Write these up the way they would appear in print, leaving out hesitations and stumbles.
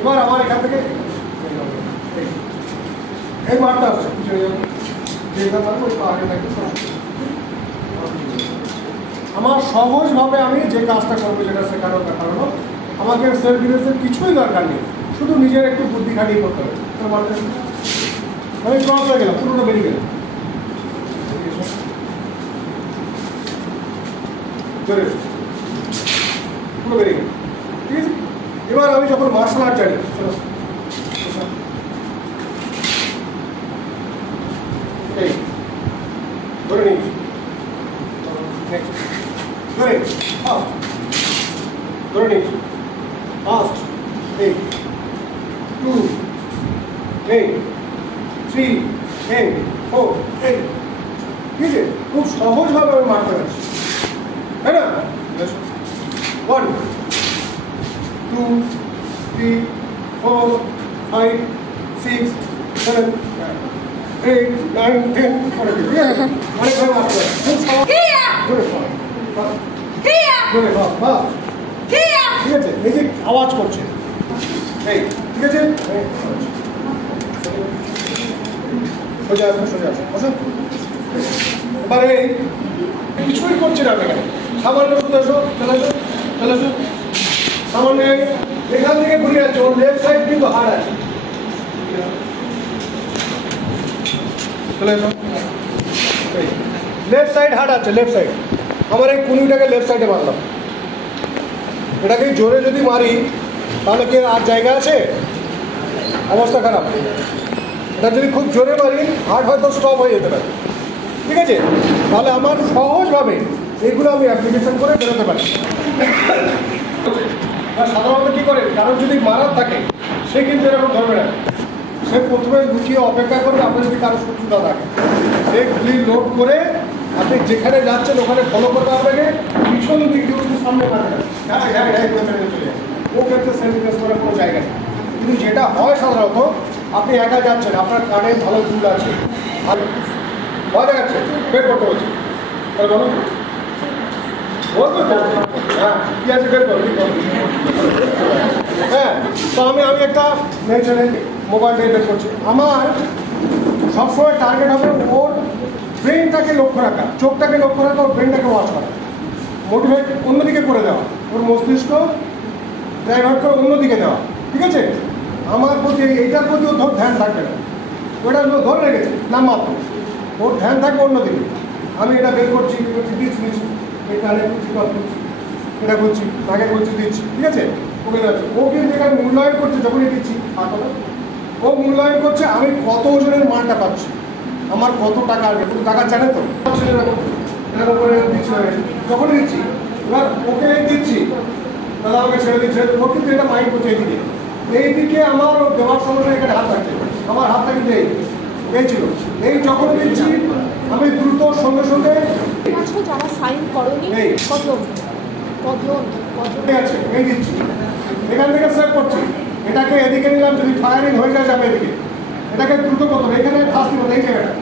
এবার আমার এখান থেকে এই মারটা আসছে পিছনে যাবো, যেটা মারবো ওই আগে থাকবে। আমার সহজভাবে আমি যে কাজটা করবো যেটা শেখানোর ব্যাপার হলো, আমাকে সেলফ ডিফেন্সের কিছুই দরকার নেই, শুধু নিজের একটু বুদ্ধি খাটিয়ে করতে হবে। আমি ক্রস হয়ে গেলাম, পুরোটা বেরিয়ে গেলাম, জোরে পুরো বেরিয়ে গেল। ঠিক আছে, এবার আমি যখন মার্শাল আর্ট জানি, এই ধরে নিচ্ছি, ধরে ফাস্ট ধরে নিচ্ছি, ফাস্ট 8 2 8 3 8 4 8। ঠিক আছে, খুব সহজভাবে আমি মারতে পারছি, তাই না? 1 2 3 4 5 6 7 8 9 10 অনেকভাবে মারতে পারছি, খুব সহজ। ঠিক আছে, এই যে আওয়াজ করছে, এই ঠিক আছে, সোজা আসবে, সোজা আসবে, বসুন। এবারে কিছুই করছে না, এখানে সামান্য চলে আসো, চলে আসো, চলে আসো, সামান্য এখান থেকে ঘুরে যাচ্ছে, ওর লেফট সাইড কিন্তু হার্ড আছে, চলে আসো, লেফট সাইড হার্ড আছে, লেফট সাইড। আমার এই কুনুইটাকে লেফট সাইডে মারলাম, এটাকে জোরে যদি মারি তাহলে কি আর জায়গা আছে? অবস্থা খারাপ। এটা যদি খুব জোরে মারি হার্ট হয়তো স্টপ হয়ে যেতে পারে। ঠিক আছে, তাহলে আমার সহজভাবে এগুলো আমি অ্যাপ্লিকেশন করে বেরোতে পারি। সাধারণত কী করে, কারণ যদি মারার থাকে সে কিন্তু এরকম ধরবে না, সে প্রথমে লুকিয়ে অপেক্ষা করবে আপনার যদি কারো শত্রুতা থাকে, সে গুলি লোড করে আপনি যেখানে যাচ্ছেন ওখানে ফলো করবে, আপনাকে পিছন দিক দিয়ে সামনে মারবে না, চলে যাবে। ও ক্ষেত্রে সেলফ ডিফেন্স করার কোনো জায়গা নেই। কিন্তু যেটা হয় সাধারণত, আপনি একা যাচ্ছেন, আপনার কানে ভালো দুল আছে, আর ভয় দেখাচ্ছে, বের করতে বলছে, বলো বলতো, হ্যাঁ কী আছে বের করো, হ্যাঁ। তো আমি একটা মোবাইল দিয়ে বের করছি, আমার সবসময় টার্গেট হবে ওর ব্রেনটাকে লক্ষ্য রাখা, চোখটাকে লক্ষ্য রাখা, ওর ব্রেনটাকে ওয়াচ করা, মোটিভেট অন্যদিকে করে দেওয়া, ওর মস্তিষ্ক ডাইভার্ট করে অন্যদিকে দেওয়া। ঠিক আছে, আমার প্রতি এইটার প্রতি ওর ধ্যান থাকবে না, ওটা ধরে রেখেছে নাম মাত্র, ওর ধ্যান থাকবে অন্যদিকে। আমি এটা বের করছি, দিচ্ছি, এই কানে করছি, এটা করছি, তাকে করছি, দিচ্ছি। ঠিক আছে, ওকে যাচ্ছে, ও কিন্তু এখানে মূল্যায়ন করছে, যখনই দিচ্ছি ও মূল্যায়ন করছে আমি কত ওজনের মালটা পাচ্ছি, আমার কত টাকা আসবে, কোনো টাকা জানে তো, এরকম করে দিচ্ছি, যখনই দিচ্ছি এবার ওকে দিচ্ছি, দাদা আমাকে ছেড়ে দিচ্ছে, ও কিন্তু এটা মাইন্ড করছে এইদিকে আমার দেওয়ার সমস্যা, এখানে হাত রাখছে, আমার হাতটা কিন্তু এই ছিল, এই যখন দিচ্ছি আমি দ্রুত সঙ্গে সঙ্গে যারা সাইন করনি আছে, এই দিচ্ছি, এখান থেকে সেভ করছি, এটাকে এদিকে নিলাম, যদি ফায়ারিং হয়ে যায় যাবে এদিকে, এটাকে দ্রুত করতে হবে, এখানে ফাস্টি করতে, এই জায়গাটা,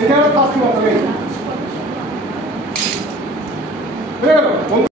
এই জায়গাটা ফাস্টি করতে হবে, বুঝে গেল?